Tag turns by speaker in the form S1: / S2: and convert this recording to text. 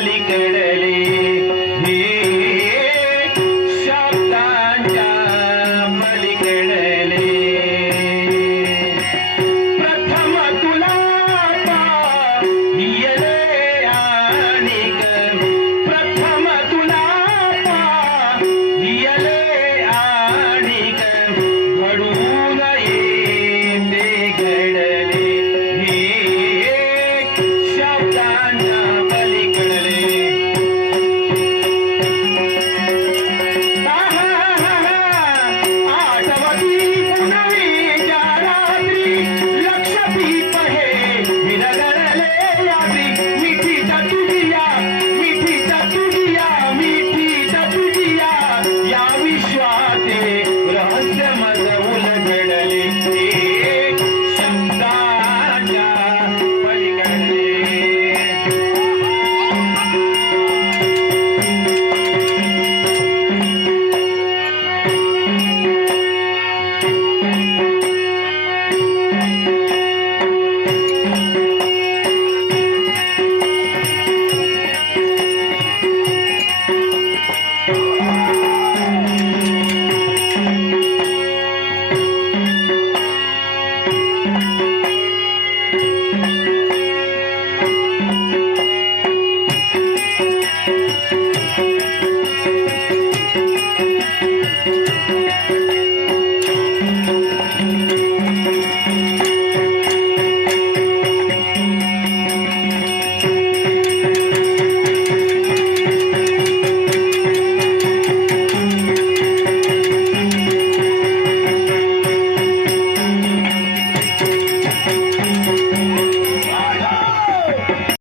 S1: ಮಲಿಕಡಲಿ Música